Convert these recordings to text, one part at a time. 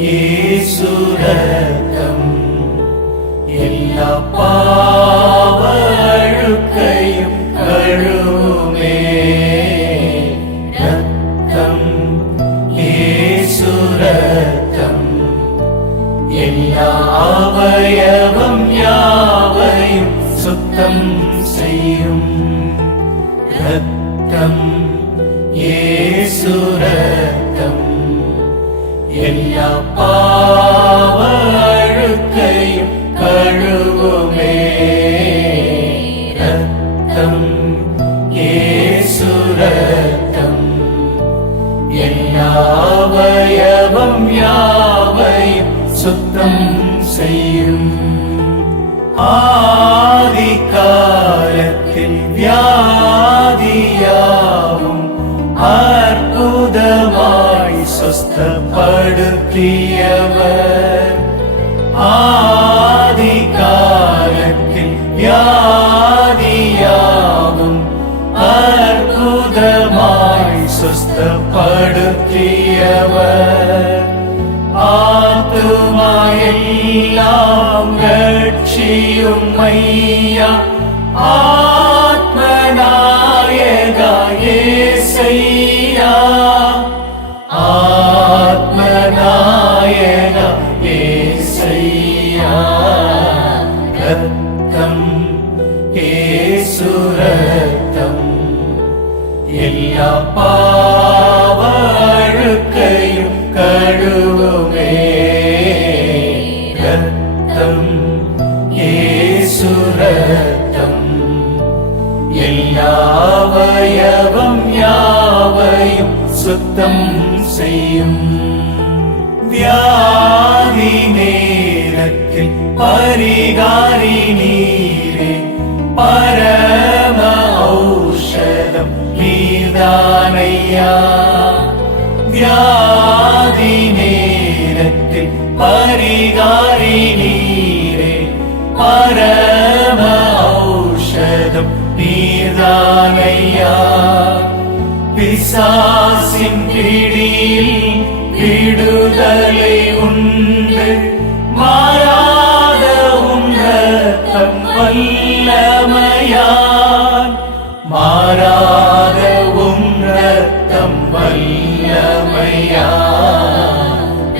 இயேசு ரத்தம் எல்லா பாவ அழுக்கையும் கழுவுமே. ரத்தம் இயேசு ரத்தம் எல்லா அவயவம் யாவையும் சுத்தம் செய்யும். ரத்தம் இயேசு ரத்தம் எல்லா பாவ அழுக்கையும் கழுவுமே. ரத்தம் இயேசு ரத்தம் எல்லா அவயவம் யாவையும் சுத்தம் செய்யும். ஆதி காலத்தில் வியாதியாவும் அற்புதமாய் சுஸ்தப்படுத்தியவர். ஆதி காலத்தில் வியாதியாவும் அற்புதமாய் சுஸ்தப்படுத்தியவர். ஆத்துமா எல்லாம் ரட்சியும் ஐயா, ஆத்மநாயகா யேசய்யா, ஆத்மநாயகா யேசய்யா. ரத்தம் இயேசு ரத்தம் எல்லா பாவ அழுக்கையும் கழுவுமே. ரத்தம் இயேசு ரத்தம் எல்லா அவயவம் யாவையும் சுத்தம் செய்யும். வியாதி நேரத்தில் பரிகாரி நீரே, பரம ஔஷதம் நீர்தானையா. வியாதி நேரத்தில் பரிகாரி நீரே, பரம ஔஷதம் நீர்தானையா. பிசாசின் பிடியில் விடுதலை உண்டு, மாறாத உன் ரத்தம் வல்லமையால், மாறாத உன் ரத்தம் வல்லமையால்.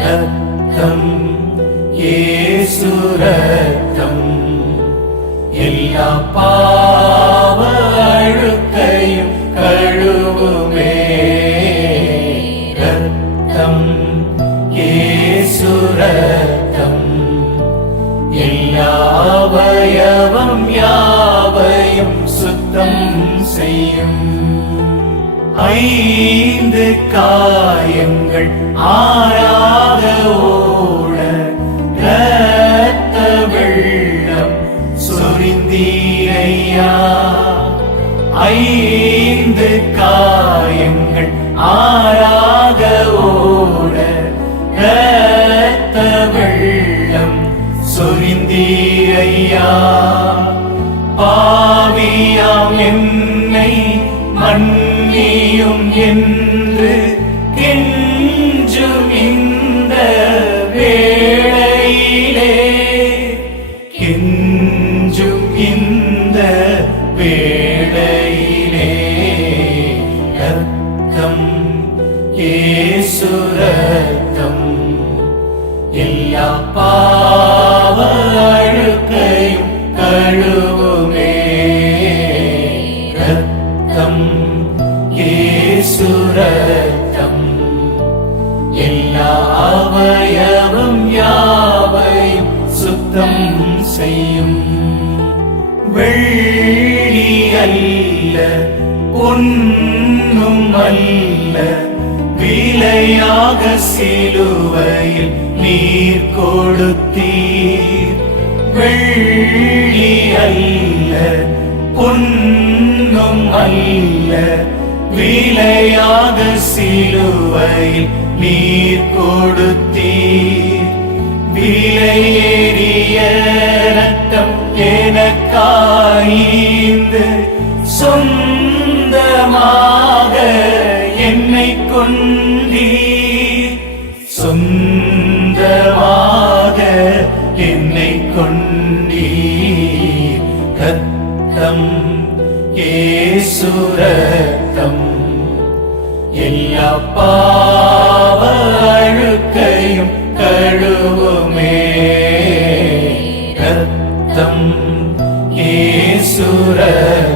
ரத்தம் இயேசு ரத்தம் எல்லா பாவ அழுக்கையும் கழுவுமே. ரத்தம் இயேசு ரத்தம் எல்லா அவயவம் யாவையும் சுத்தம் செய்யும். 5 காயங்கள் ஆறாத ஓட இரத்த வெள்ளம் சொரிந்தீரையா. 5 காயங்கள் ஆறாத ஓட இரத்த வெள்ளம் சொரிந்தீரையா. பாவியாம் என்னை மன்னியும் என்று கெஞ்சும் இந்த வேளையிலே, கெஞ்சும் இந்த வேளையிலே. ரத்தம் இயேசு ரத்தம் எல்லா பாவ அழுக்கையும் கழுவுமே. ரத்தம் இயேசு ரத்தம் எல்லா அவயவம் யாவையும் சுத்தம் செய்யும். வெள்ளி அல்ல பொன்னும் அல்ல, விலையாக சிலுவையில் நீர் கொடுத்தீர். வெள்ளி அல்ல பொன்னும் அல்ல, விலையாக சிலுவையில் நீர் கொடுத்தீர். விலையேறிய ரத்தம் எனக்காய்ந்து சொந்தமாக என்னை கொண்டீர். சொந்த என்னை கொண்டீர். ரத்தம், இயேசு ரத்தம், எல்லா பாவ அழுக்கையும் கழுவுமே. ரத்தம், இயேசு ரத்தம்,